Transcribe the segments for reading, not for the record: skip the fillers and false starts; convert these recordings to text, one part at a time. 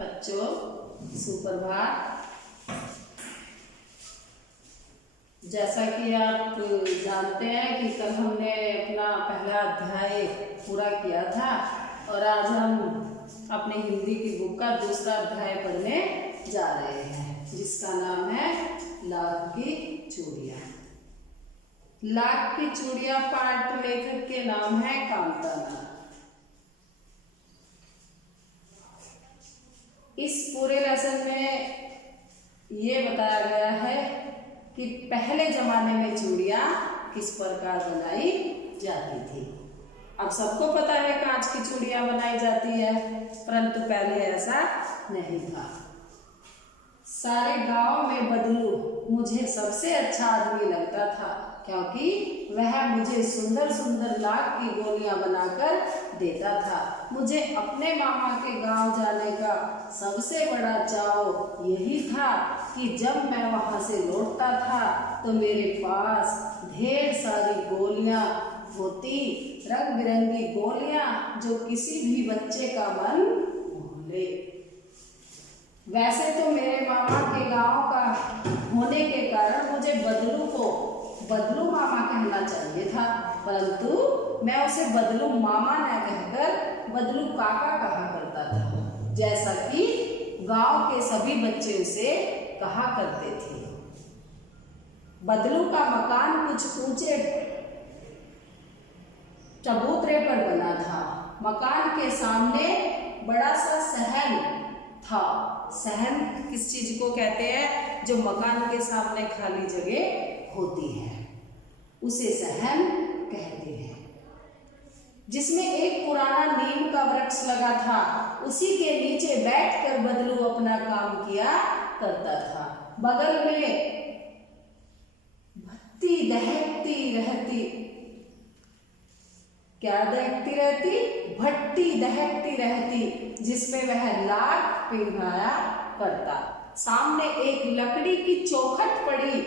बच्चों सुप्रभात। जैसा कि आप जानते हैं कि कल हमने अपना पहला अध्याय पूरा किया था और आज हम अपने हिंदी की बुक का दूसरा अध्याय पढ़ने जा रहे हैं, जिसका नाम है लाख की चूड़ियाँ। लाख की चूड़ियाँ पाठ लेखक के नाम है कांतानाथ। इस पूरे लेसन में ये बताया गया है कि पहले जमाने में चूड़ियाँ किस प्रकार बनाई जाती थी। अब सबको पता है कांच की चूड़ियाँ बनाई जाती है, परंतु पहले ऐसा नहीं था। सारे गांव में बदलू मुझे सबसे अच्छा आदमी लगता था, क्योंकि वह मुझे सुंदर सुंदर लाख की गोलियां बनाकर देता था। मुझे अपने मामा के गांव जाने का सबसे बड़ा चाव यही था कि जब मैं वहां से लौटता था तो मेरे पास ढेर सारी गोलियां होती, रंग बिरंगी गोलियां जो किसी भी बच्चे का मन मोह ले। वैसे तो मेरे मामा के गांव का होने के कारण मुझे बदलू को बदलू मामा कहना चाहिए था, परंतु मैं उसे बदलू मामा न कहकर बदलू काका कहा करता था, जैसा कि गांव के सभी बच्चे उसे कहा करते थे। बदलू का मकान कुछ ऊंचे चबूतरे पर बना था। मकान के सामने बड़ा सा सहन था। सहन किस चीज को कहते हैं? जो मकान के सामने खाली जगह होती है उसे सहन कहते हैं, जिसमें एक पुराना नीम का वृक्ष लगा था। उसी के नीचे बैठकर बदलू अपना काम किया करता था। बगल में भट्टी दहकती रहती, क्या दहकती रहती? भट्टी दहकती रहती, जिसमें वह लाख पिघलाया करता। सामने एक लकड़ी की चौखट पड़ी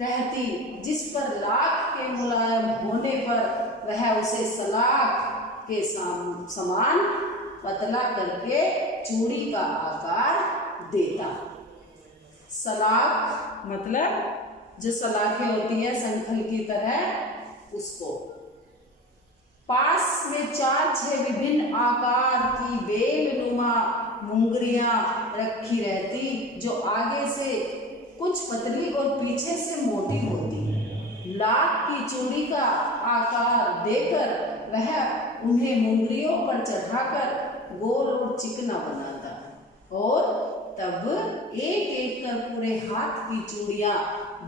रहती, जिस पर लाख के मुलायम होने पर वह उसे सलाख के समान पतला करके चूड़ी का आकार देता। सलाख मतलब जो सलाखें होती है शंखल की तरह, उसको। पास में 4-6 विभिन्न आकार की बेलनुमा मुंगरियां रखी रहती, जो आगे से कुछ पतली और पीछे से मोटी होती। लाख की चूड़ी का आकार देकर वह उन्हें मुंगरियों पर चढ़ाकर गोल और चिकना बनाता और तब एक एक कर पूरे हाथ की चूड़ियां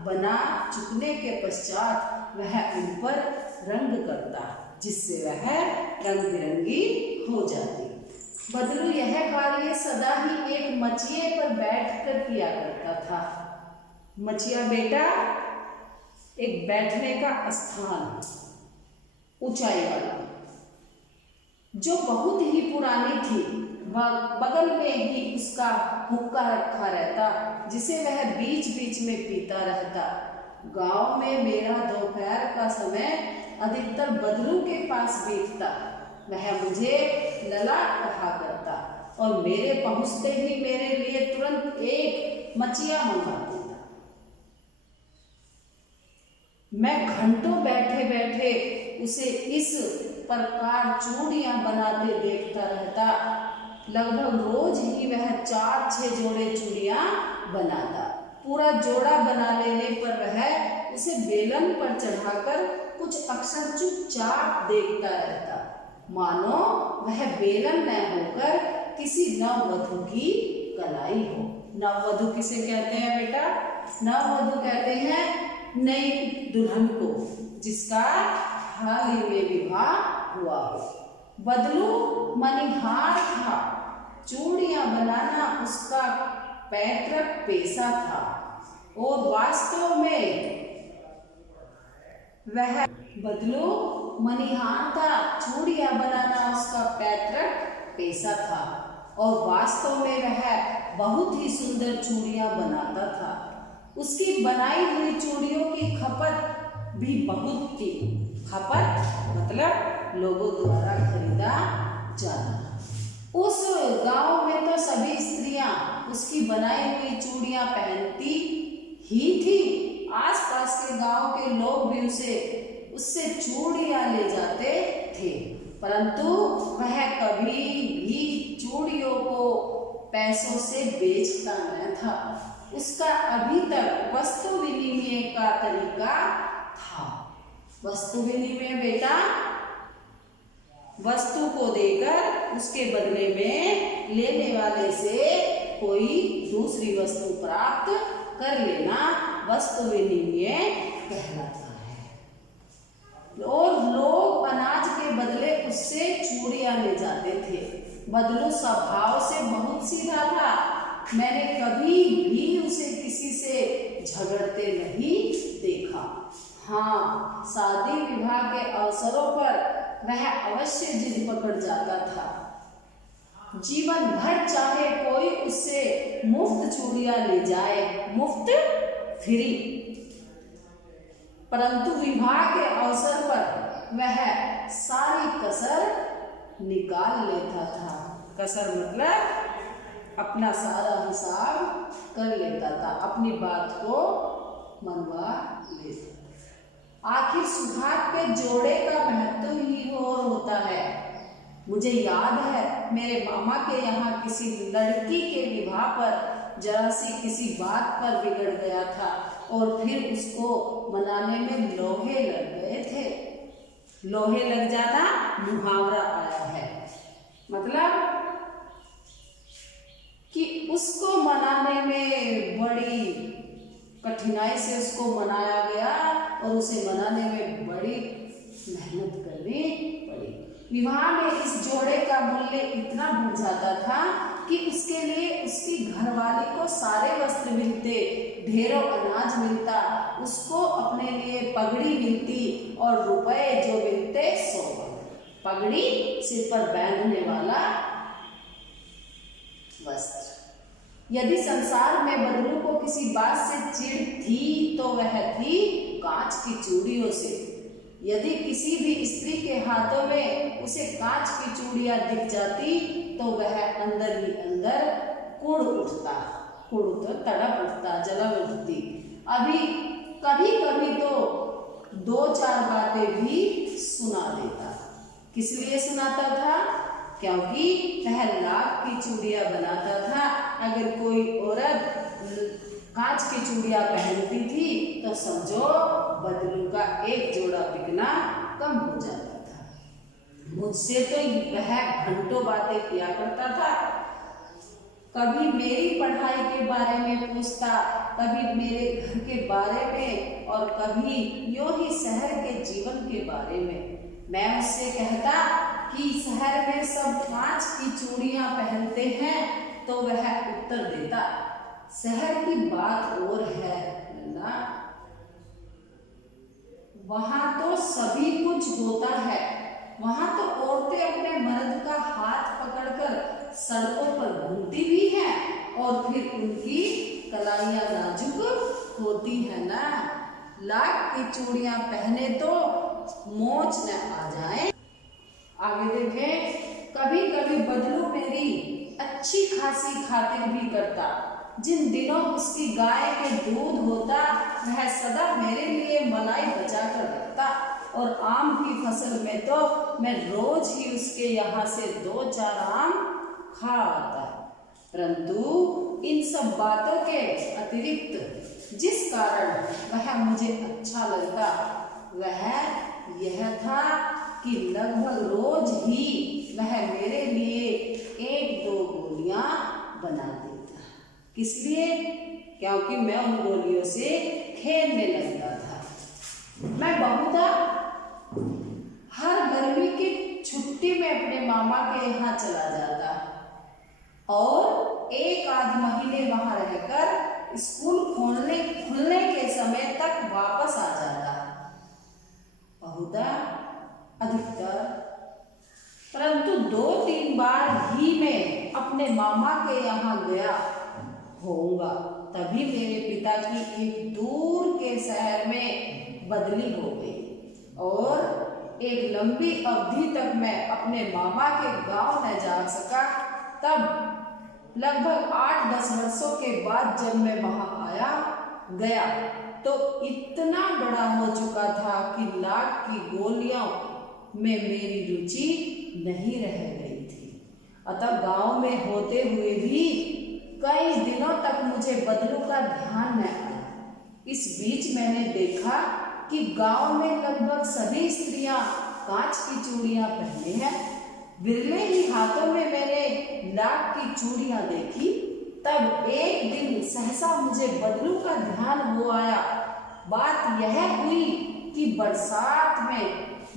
बना चुकने के पश्चात वह उन पर रंग करता, जिससे वह रंग बिरंगी हो जाती। बदलू यह कार्य सदा ही एक मचिए पर बैठकर किया करता था। मचिया बेटा एक बैठने का स्थान, ऊंचाई वाला, जो बहुत ही पुरानी थी। बगल में ही उसका हुक्का रखा रहता, जिसे वह बीच बीच में पीता रहता। गांव में मेरा दोपहर का समय अधिकतर बदलू के पास बीतता। वह मुझे लला कहा करता और मेरे पहुंचते ही मेरे लिए तुरंत एक मचिया मंगा देता। मैं घंटों बैठे बैठे उसे इस प्रकार चूड़ियां बनाते देखता रहता। लगभग रोज ही वह 4-6 जोड़े चूड़ियां बनाता। पूरा जोड़ा बना लेने पर वह उसे बेलन पर चढ़ाकर कुछ अक्सर चुपचाप देखता रहता, मानो वह बेलन न होकर किसी नववधू की कलाई हो। नववधू किसे कहते हैं बेटा? नववधू कहते हैं नई दुल्हन को, जिसका हाल ही में विवाह हुआ हो। बदलू मनिहार था। चूड़ियां बनाना उसका पैतृक पेशा था और वास्तव में वह बदलू मनिहार था। चूड़ियां बनाना उसका पैतृक पेशा था और वास्तव में वह बहुत ही सुंदर चूड़ियां बनाता था। उसकी बनाई हुई चूड़ियों की खपत भी बहुत थी। खपत मतलब लोगों द्वारा खरीदा जाना। उस गांव में तो सभी स्त्रियां उसकी बनाई हुई चूड़ियां पहनती ही थी। आसपास के गांव के लोग भी उससे चूड़ियां ले जाते थे, परंतु वह कभी भी चूड़ियों को पैसों से बेचता न था। उसका अभी तक वस्तु विनिमय का तरीका था। वस्तु विनिमय बेटा, वस्तु को देकर उसके बदले में लेने वाले से कोई दूसरी वस्तु प्राप्त कर लेना वस्तु विनिमय कहलाता है। और लोग अनाज के बदले उससे चूड़ियां ले जाते थे। बदलू स्वभाव से बहुत सीधा था। मैंने कभी भी उसे किसी से झगड़ते नहीं देखा। हाँ, शादी विवाह के अवसरों पर वह अवश्य जिद पकड़ जाता था। जीवन भर चाहे कोई उससे मुफ्त चूड़ियां ले जाए, मुफ्त फ्री, परंतु विवाह के अवसर पर वह सारी कसर निकाल लेता था। कसर मतलब अपना सारा हिसाब कर लेता था, अपनी बात को मनवा लेता था। आखिर सुहाग के जोड़े का महत्व ही और होता है। मुझे याद है मेरे मामा के यहाँ किसी लड़की के विवाह पर जरा सी किसी बात पर बिगड़ गया था और फिर उसको मनाने में लोहे लग गए थे। लोहे लग जाना मुहावरा आया है, मतलब कि उसको मनाने में बड़ी कठिनाई से उसको मनाया गया और उसे मनाने में बड़ी मेहनत करनी पड़ी। विवाह में इस जोड़े का मूल्य इतना बढ़ जाता था कि उसके लिए उसकी घरवाली को सारे वस्त्र मिलते, ढेरों अनाज मिलता, उसको अपने लिए पगड़ी मिलती और रुपए जो मिलते 100। पगड़ी सिर पर बांधने वाला वस्त्र। यदि संसार में बदलू को किसी बात से चिढ़ थी तो वह थी कांच की चूड़ियों से। यदि किसी भी स्त्री के हाथों में उसे कांच की चूड़ियां दिख जाती तो वह अंदर ही अंदर कुड़ उठता, कुड़ तो तड़प उठता, जलन उठती। अभी कभी कभी तो 2-4 बातें भी सुना देता। किस लिए सुनाता था? क्योंकि वह लाख की चूड़ियां बनाता था। अगर कोई औरत कांच की चूड़ियां पहनती थी तो समझो बदलू का एक जोड़ा बिकना कम हो जाता था। मुझसे तो वह घंटों बातें किया करता था। कभी मेरी पढ़ाई के बारे में पूछता, कभी मेरे घर के बारे में और कभी यूं ही शहर के जीवन के बारे में। मैं उससे कहता कि शहर में सब कांच की चूड़ियां पहनते हैं तो वह उत्तर देता, शहर की बात और है ना, वहां तो सभी कुछ होता है। वहां तो औरतें अपने मर्द का हाथ पकड़कर सड़कों पर घूमती भी हैं और फिर उनकी कलाइयां नाजुक होती है ना। लाख की चूड़ियां पहने तो मोच न आ जाए। आगे देखें, कभी कभी बदलू मेरी अच्छी खासी खातिर भी करता। जिन दिनों उसकी गाय के दूध होता वह सदा मेरे लिए मलाई बचा कर रखता और आम की फसल में तो मैं रोज ही उसके यहाँ से 2-4 आम खा आता। परंतु इन सब बातों के अतिरिक्त जिस कारण वह मुझे अच्छा लगता वह यह था कि लगभग रोज ही वह मेरे लिए 1-2 गोलियां बना देता। किस लिए? क्योंकि मैं उन गोलियों से खेलने लगता था। मैं बहुधा हर गर्मी की छुट्टी में अपने मामा के यहाँ चला जाता और 1-8 महीने वहां रहकर स्कूल खुलने के समय तक वापस आ जाता। बहुधा, अधिकतर, परंतु 2-3 बार ही मैं अपने मामा के यहाँ गया होऊंगा। तभी मेरे पिता की एक दूर के शहर में बदली हो गई और एक लंबी अवधि तक मैं अपने मामा के गांव न जा सका। तब लगभग 8-10 वर्षों के बाद जब मैं वहां गया तो इतना बड़ा हो चुका था कि लाख की गोलियों में मेरी रुचि नहीं रह गई थी। अतः गांव में होते हुए भी कई दिनों तक मुझे बदलू का ध्यान न आया। इस बीच मैंने देखा कि गांव में लगभग सभी स्त्रियां कांच की चूड़ियां पहने हैं। विरले ही हाथों में मैंने लाख की चूड़ियां देखी। तब एक दिन सहसा मुझे बदलू का ध्यान हो आया। बात यह हुई कि बरसात में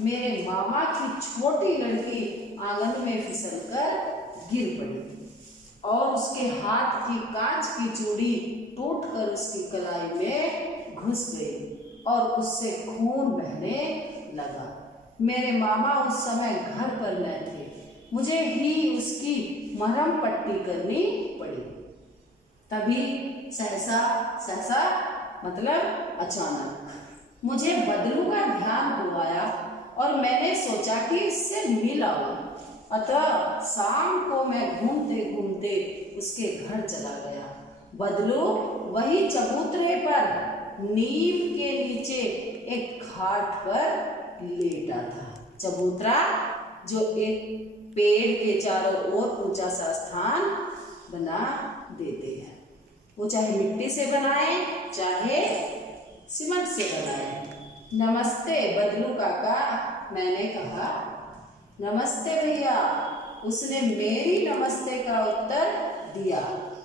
मेरे मामा की छोटी लड़की आंगन में फिसलकर गिर पड़ी और उसके हाथ की कांच की चूड़ी टूटकर उसकी कलाई में घुस गई और उससे खून बहने लगा। मेरे मामा उस समय घर पर न थे। मुझे ही उसकी मरहम पट्टी करनी पड़ी। तभी सहसा मतलब अचानक मुझे बदलू का ध्यान हो आया और मैंने सोचा कि इससे मिल आऊं। अतः शाम को मैं घूमते घूमते उसके घर चला गया। बदलू वही चबूतरे पर नीम के नीचे एक खाट पर लेटा था। चबूतरा जो एक पेड़ के चारों ओर ऊंचा सा स्थान बना देते हैं। वो चाहे मिट्टी से बनाए चाहे सीमेंट से बनाए। नमस्ते बदलू काका, मैंने कहा। नमस्ते भैया, उसने मेरी नमस्ते का उत्तर दिया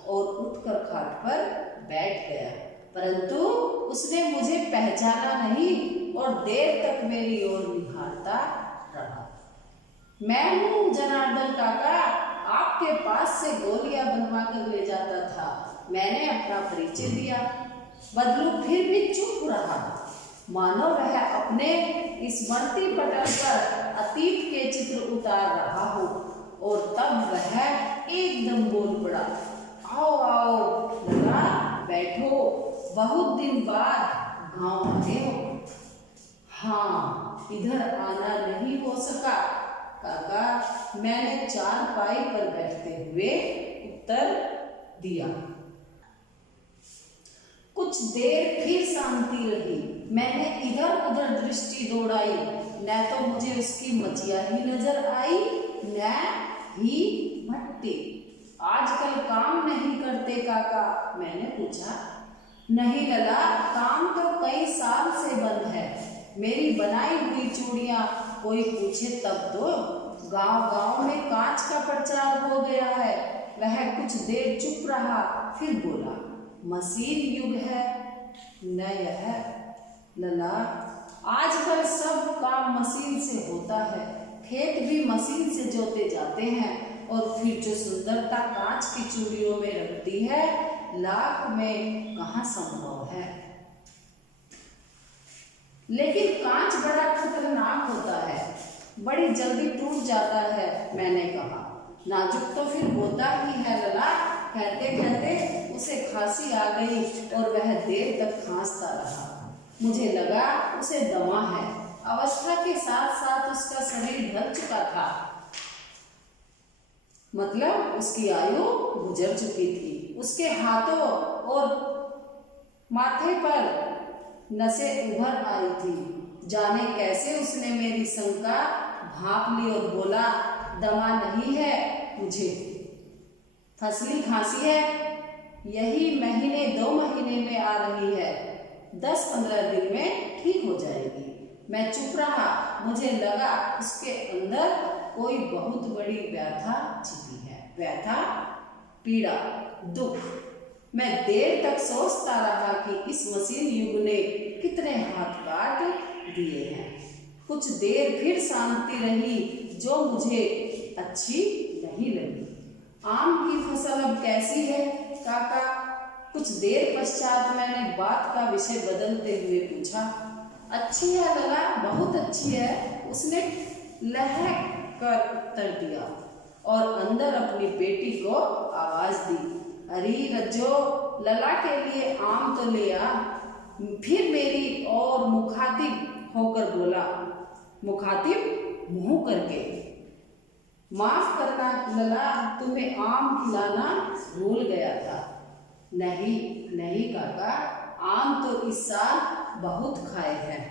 और उठकर खाट पर बैठ गया। परंतु उसने मुझे पहचाना नहीं और देर तक मेरी ओर निहारता रहा। मैं हूँ जनार्दन काका, आपके पास से गोलियां बनवा कर ले जाता था। मैंने अपना परिचय दिया। बदलू फिर भी चुप रहा, मानो वह अपने स्मृति पटल पर अतीत के चित्र उतार रहा हो। और तब वह एकदम बोल पड़ा, आओ आओ लला, बैठो, बहुत दिन बाद गांव आए हो। हाँ, इधर आना नहीं हो सका काका, मैंने चारपाई पर बैठते हुए उत्तर दिया। कुछ देर फिर शांति रही। मैंने इधर उधर दृष्टि दौड़ाई, न तो मुझे उसकी मचिया ही नजर आई न ही भट्टी। आजकल काम नहीं करते काका, मैंने पूछा। नहीं लला, काम तो कई साल से बंद है। मेरी बनाई हुई चूड़ियां कोई पूछे तब तो। गांव-गांव में कांच का प्रचार हो गया है। वह कुछ देर चुप रहा, फिर बोला, मशीन युग है न यह लला। आजकल सब काम मशीन से होता है। खेत भी मशीन से जोते जाते हैं और फिर जो सुंदरता कांच की चूड़ियों में रखती है, लाख में कहाँ संभव है। लेकिन कांच बड़ा खतरनाक होता है, बड़ी जल्दी टूट जाता है, मैंने कहा। नाजुक तो फिर होता ही है लला। कहते कहते उसे खांसी आ गई और वह देर तक खांसता रहा। मुझे लगा उसे दमा है। अवस्था के साथ साथ उसका शरीर ढल चुका था, मतलब उसकी आयु गुजर चुकी थी। उसके हाथों और माथे पर नसें उभर आई थी। जाने कैसे उसने मेरी शंका भांप ली और बोला, दमा नहीं है मुझे, फसली खांसी है। यही महीने 2 महीने में आ रही है, 10-15 दिन में ठीक हो जाएगी। मैं चुप रहा। मुझे लगा उसके अंदर कोई बहुत बड़ी व्यथा छिपी है। व्यथा, पीड़ा, दुख। मैं देर तक सोचता रहा कि इस मशीन युग ने कितने हाथ काट दिए हैं। कुछ देर फिर शांति रही जो मुझे अच्छी नहीं लगी। आम की फसल अब कैसी है काका? कुछ देर पश्चात मैंने बात का विषय बदलते हुए पूछा। अच्छी है लला, बहुत अच्छी है, उसने लहक कर उत्तर दिया और अंदर अपनी बेटी को आवाज दी। अरे रज्जो, लला के लिए आम तो ले आ। फिर मेरी और मुखातिब होकर बोला, मुखातिब मुंह करके। माफ करना लला, तुम्हें आम खिलाना भूल गया था। नहीं नहीं काका, आम तो इस साल बहुत खाए हैं।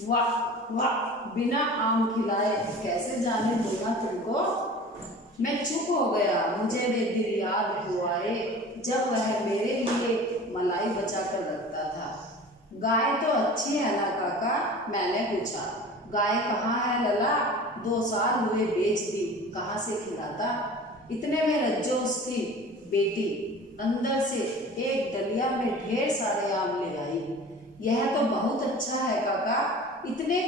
वाह वाह, बिना आम खिलाए कैसे जाने दूंगा तुमको। मैं चुप हो गया, मुझे वे दिन याद हुआए जब वह मेरे लिए मलाई बचा कर रखता था। गाय तो अच्छी है ना काका, मैंने पूछा। गाय कहाँ है लला, 2 साल हुए बेच दी, कहाँ से खिलाता। इतने में रज्जो उसकी बेटी अंदर से एक डलिया में ढेर सारे आम ले आई। यह तो बहुत अच्छा है काका, इतने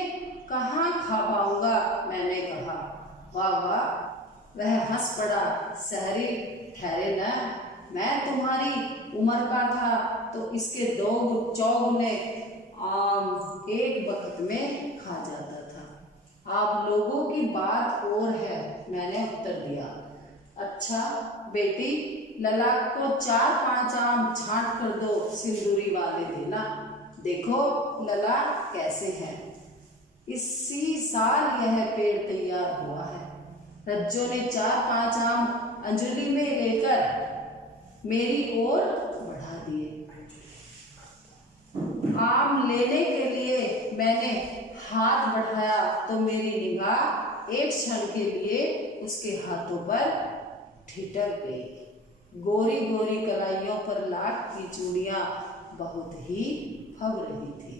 कहाँ खा पाऊंगा, मैंने कहा। वाह वाह, वह हंस पड़ा। शहरी ठहरे न, मैं तुम्हारी उम्र का था तो इसके 2 चौगुने आम एक वक्त में खा जाता था। आप लोगों की बात और है, मैंने उत्तर दिया। अच्छा बेटी, लला को 4-5 आम छांट कर दो, सिंदूरी वाले देना। देखो लला कैसे है, इसी साल यह पेड़ तैयार हुआ है। रज्जो ने 4-5 आम अंजलि में लेकर मेरी ओर बढ़ा दिए। आम लेने के लिए मैंने हाथ बढ़ाया तो मेरी निगाह एक क्षण के लिए उसके हाथों पर ठिठक गई। गोरी गोरी कलाइयों पर लाख की चूड़ियां बहुत ही फब रही थी।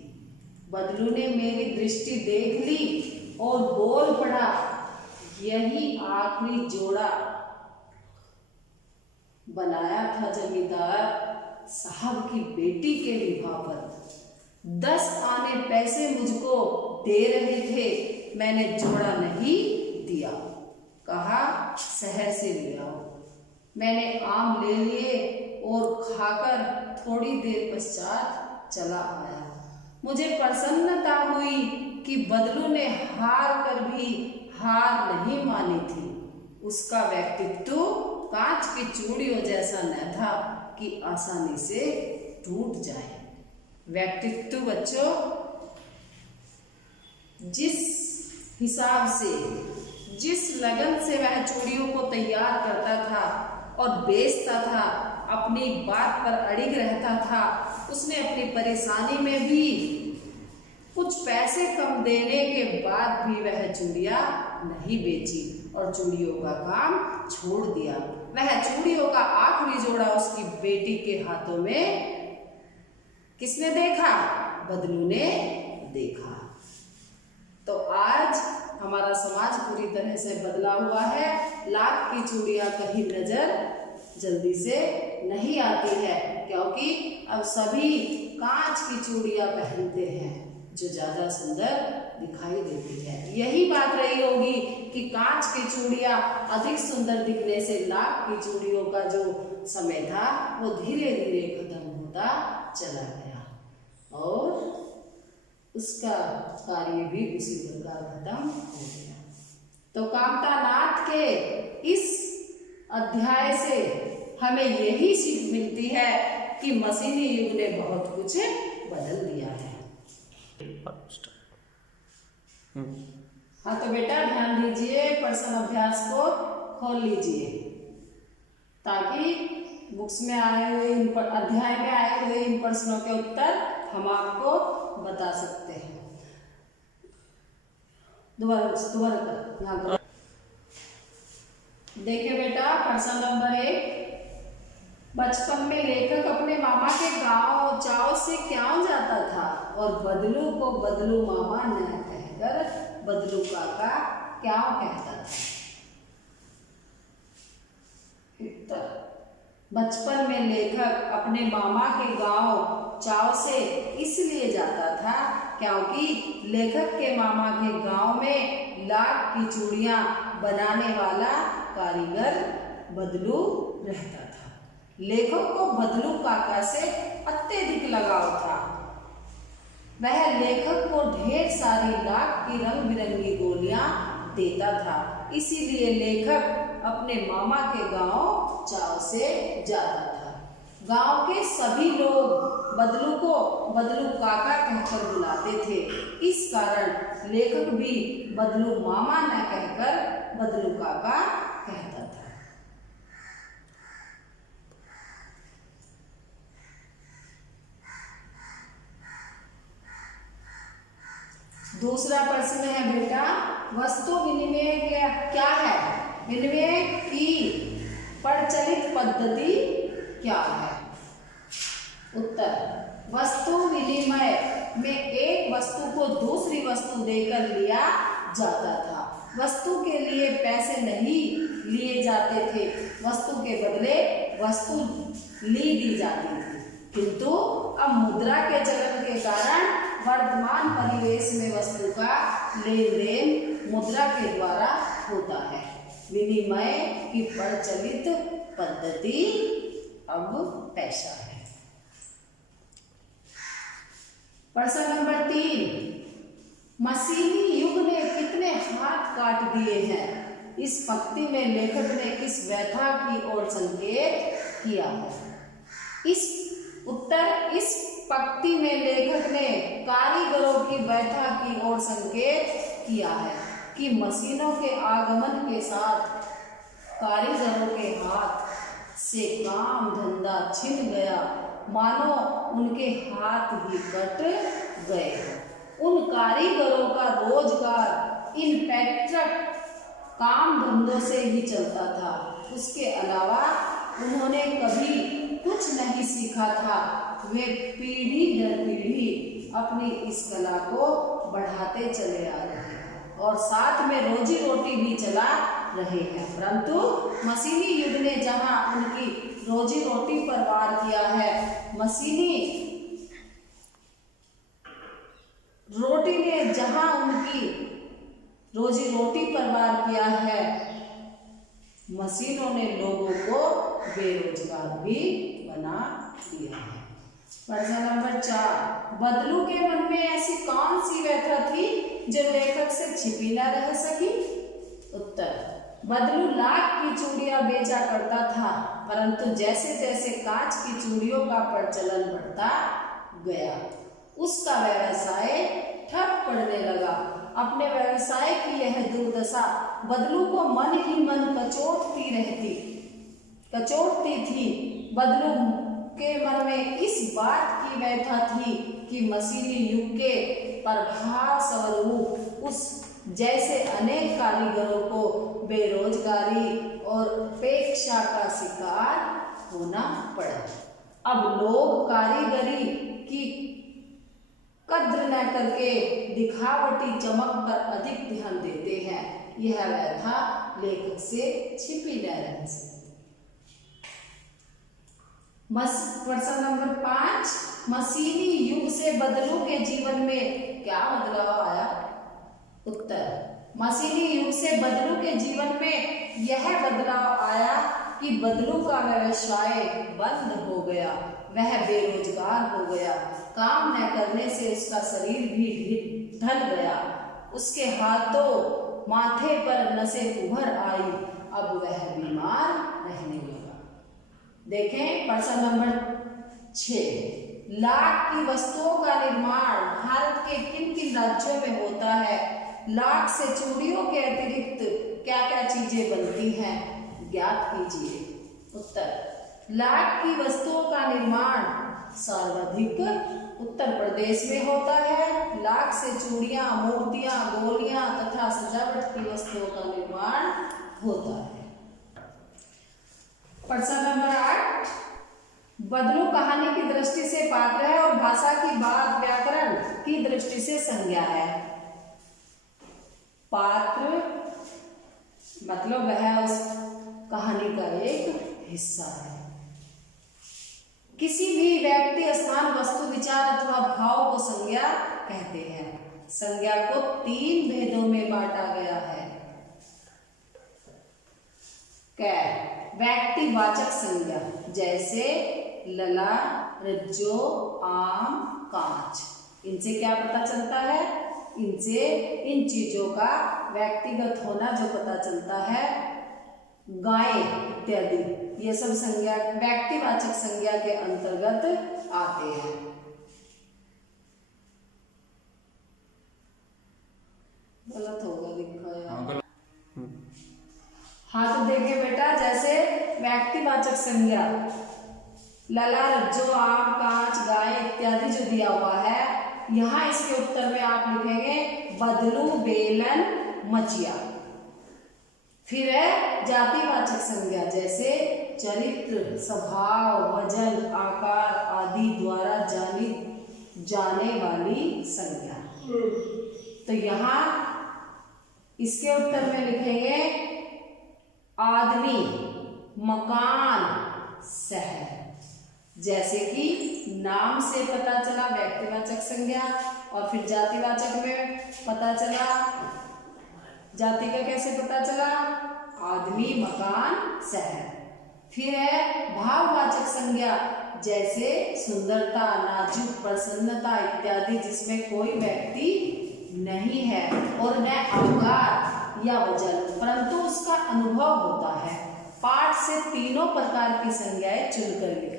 बदलू ने मेरी दृष्टि देख ली और बोल पड़ा, यही आखिरी जोड़ा बनाया था जमींदार साहब की बेटी के विवाह पर। 10 आने पैसे मुझको दे रहे थे, मैंने जोड़ा नहीं दिया। कहा शहर से ले आओ। मैंने आम ले लिए और खाकर थोड़ी देर पश्चात चला आया। मुझे प्रसन्नता हुई कि बदलू ने हार कर भी हार नहीं मानी थी। उसका व्यक्तित्व कांच की चूड़ियों जैसा न था कि आसानी से टूट जाए। व्यक्तित्व बच्चों, जिस हिसाब से, जिस लगन से वह चूड़ियों को तैयार करता था और बेचता था, अपनी बात पर अड़िग रहता था, उसने अपनी परेशानी में भी कुछ पैसे कम देने के बाद भी वह चूड़ियां नहीं बेची और चूड़ियों का काम छोड़ दिया। वह चूड़ियों का आखिरी जोड़ा उसकी बेटी के हाथों में किसने देखा? बदलू ने देखा। तो आज हमारा समाज पूरी तरह से बदला हुआ है। लाख की चूड़ियां कहीं नजर जल्दी से नहीं आती है, क्योंकि अब सभी कांच की चूड़ियां पहनते हैं जो ज्यादा सुंदर दिखाई देती है। यही बात रही होगी कि कांच की चूड़ियां अधिक सुंदर दिखने से लाख की चूड़ियों का जो समय था वो धीरे धीरे खत्म होता चला गया और उसका कार्य भी उसी प्रकार खत्म हो गया। तो कामतानाथ के इस अध्याय से हमें यही सीख मिलती है कि मशीनी युग ने बहुत कुछ बदल दिया है। हाँ तो बेटा ध्यान दीजिए, प्रश्न अभ्यास को खोल लीजिए ताकि बुक्स में आए हुए अध्याय में आए हुए इन प्रश्नों के उत्तर हम आपको बता सकते हैं। दोबारा यहाँ पर देखिए बेटा, प्रश्न नंबर 1, बचपन में लेखक अपने मामा के गांव चाव से क्यों जाता था और बदलू को बदलू मामा न कहकर बदलू काका क्यों कहता था? उत्तर, बचपन में लेखक अपने मामा के गांव चाव से इसलिए जाता था क्योंकि लेखक के मामा के गांव में लाख की चूड़ियां बनाने वाला कारीगर बदलू रहता था। लेखक को बदलू काका से अत्यधिक लगाव था। वह लेखक को ढेर सारी लाख की रंग बिरंगी गोलियां देता था, इसीलिए लेखक अपने मामा के गांव चाव से जाता था। गांव के सभी लोग बदलू को बदलू काका कहकर बुलाते थे। इस कारण लेखक भी बदलू मामा न कहकर बदलू काका कहता था। दूसरा प्रश्न है बेटा, वस्तु विनिमय क्या है? विनिमय की प्रचलित पद्धति क्या है? उत्तर, वस्तु विनिमय में एक वस्तु को दूसरी वस्तु देकर लिया जाता था। वस्तु के लिए पैसे नहीं लिए जाते थे, वस्तु के बदले वस्तु दी जाती थी। किंतु अब मुद्रा के चलन के कारण वर्तमान परिवेश में वस्तु का लेन देन मुद्रा के द्वारा होता है। विनिमय की प्रचलित पद्धति अब पैसा है। प्रश्न नंबर 3, मशीनी युग ने कितने हाथ काट दिए हैं? इस पंक्ति में लेखक ने किस व्यथा की ओर संकेत किया है? इस पंक्ति में लेखक ने कारीगरों की व्यथा की ओर संकेत किया है कि मशीनों के आगमन के साथ कारीगरों के हाथ से काम धंधा छिन गया, मानो उनके हाथ ही कट गए। उन कारीगरों का रोजगार इन पैतृक काम धंधों से ही चलता था। उसके अलावा उन्होंने कभी कुछ नहीं सीखा था। वे पीढ़ी दर पीढ़ी अपनी इस कला को बढ़ाते चले आ रहे हैं और साथ में रोजी रोटी भी चला रहे हैं। परंतु मशीनी युग ने जहां उनकी रोजी रोटी पर वार किया है, मशीनी रोटी ने जहां उनकी रोजी रोटी पर वार किया है, मशीनों ने लोगों को बेरोजगार भी बना दिया है। प्रश्न नंबर 4, बदलू के मन में ऐसी कौन सी व्यथा थी जो लेखक से छिपी न रह सकी? उत्तर, बदलू लाख की चूड़ियां बेचा करता था, परंतु जैसे जैसे कांच की चूड़ियों का प्रचलन बढ़ता गया, उसका व्यवसाय ठप पड़ने लगा। अपने व्यवसाय की यह दुर्दशा बदलू को मन ही मन कचोटती थी। बदलू के मन में इस बात की व्यथा थी कि मशीनी युग के प्रभाव स्वरूप उस जैसे अनेक कारीगरों को बेरोजगारी और उपेक्षा का शिकार होना पड़ा। अब लोग कारीगरी की कद्र न करके दिखावटी चमक पर अधिक ध्यान देते हैं। यह व्यथा लेखक से छिपी न रह सकी। प्रश्न नंबर 5, मशीनी युग से बदलू के जीवन में क्या बदलाव आया? उत्तर, मशीनी युग से बदलू के जीवन में यह बदलाव आया कि बदलू का व्यवसाय बंद हो गया। वह बेरोजगार हो गया। काम न करने से उसका शरीर भी ढल गया। उसके हाथों माथे पर नसें उभर आई। अब वह बीमार रहने लगा। देखें प्रश्न नंबर 6, लाख की वस्तुओं का निर्माण भारत के किन किन राज्यों में होता है? लाख से चूड़ियों के अतिरिक्त क्या क्या चीजें बनती हैं? ज्ञात कीजिए। उत्तर, लाख की वस्तुओं का निर्माण सर्वाधिक उत्तर प्रदेश में होता है। लाख से चूड़ियां, मूर्तियां, गोलियां तथा सजावट की वस्तुओं का निर्माण होता है। प्रश्न नंबर 8, बदलू कहानी की दृष्टि से पात्र है और भाषा की बात व्याकरण की दृष्टि से संज्ञा है। पात्र मतलब वह उस कहानी का एक हिस्सा है। किसी भी व्यक्ति, स्थान, वस्तु, विचार अथवा भाव को संज्ञा कहते हैं। संज्ञा को 3 भेदों में बांटा गया है। क्या? व्यक्तिवाचक संज्ञा जैसे लला, रज्जो, आम, कांच। इनसे क्या पता चलता है? इनसे इन चीजों का व्यक्तिगत होना जो पता चलता है। गाय इत्यादि ये सब संज्ञा व्यक्तिवाचक संज्ञा के अंतर्गत आते हैं। गलत होगा लिखा यार। हाँ तो देखिए बेटा, जैसे व्यक्तिवाचक संज्ञा लला, रज्जो, आम, कांच, गाय इत्यादि जो दिया हुआ है, यहाँ इसके उत्तर में आप लिखेंगे बदलू, बेलन, मचिया। फिर है जातिवाचक संज्ञा, जैसे चरित्र, स्वभाव, वजन, आकार आदि द्वारा जानी जाने वाली संज्ञा। तो यहाँ इसके उत्तर में लिखेंगे आदमी, मकान, शहर। जैसे कि नाम से पता चला व्यक्तिवाचक संज्ञा, और फिर जातिवाचक में पता चला, जाति का कैसे पता चला, आदमी, मकान, शहर। फिर है भाववाचक संज्ञा, जैसे सुंदरता, नाजुक, प्रसन्नता इत्यादि, जिसमें कोई व्यक्ति नहीं है और न आकार या वजन, परंतु उसका अनुभव होता है। पाठ से तीनों प्रकार की संज्ञाएं चुनकर लिखिए।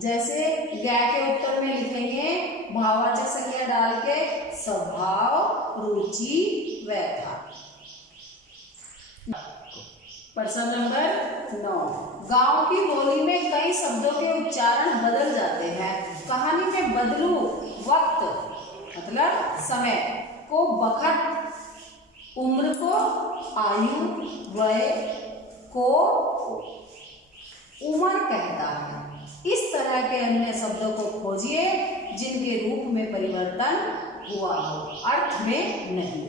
जैसे ग के उत्तर में लिखेंगे भाववाचक संज्ञा डाल के स्वभाव, रुचि, व्यथा। प्रश्न नंबर 9, गांव की बोली में कई शब्दों के उच्चारण बदल जाते हैं। कहानी में बदलू वक्त मतलब समय को बखत, उम्र को आयु, वय को उम्र कहता है। इस तरह के अन्य शब्दों को खोजिए जिनके रूप में परिवर्तन हुआ हो, अर्थ में नहीं।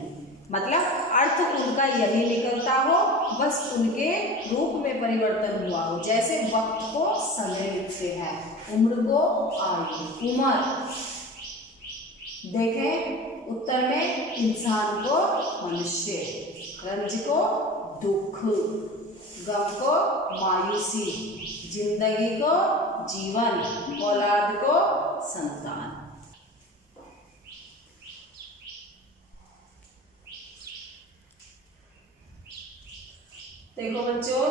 मतलब अर्थ उनका यही निकलता हो, बस उनके रूप में परिवर्तन हुआ हो। जैसे वक्त को समय लिखते हैं, उम्र को आयु, उम्र। देखें उत्तर में इंसान को मनुष्य, रंज को दुख, गम को मायूसी, जिंदगी को जीवन, औलाद को संतान। देखो बच्चों,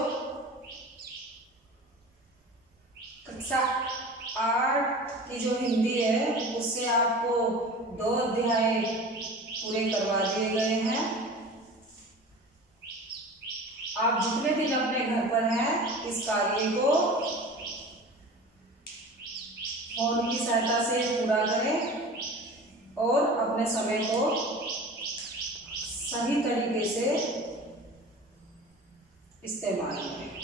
कक्षा 8 की जो हिंदी है उससे आपको 2 अध्याय पूरे करवा दिए गए हैं। आप जितने दिन अपने घर पर हैं इस कार्य को फोन की सहायता से पूरा करें और अपने समय को सही तरीके से इस्तेमाल करें।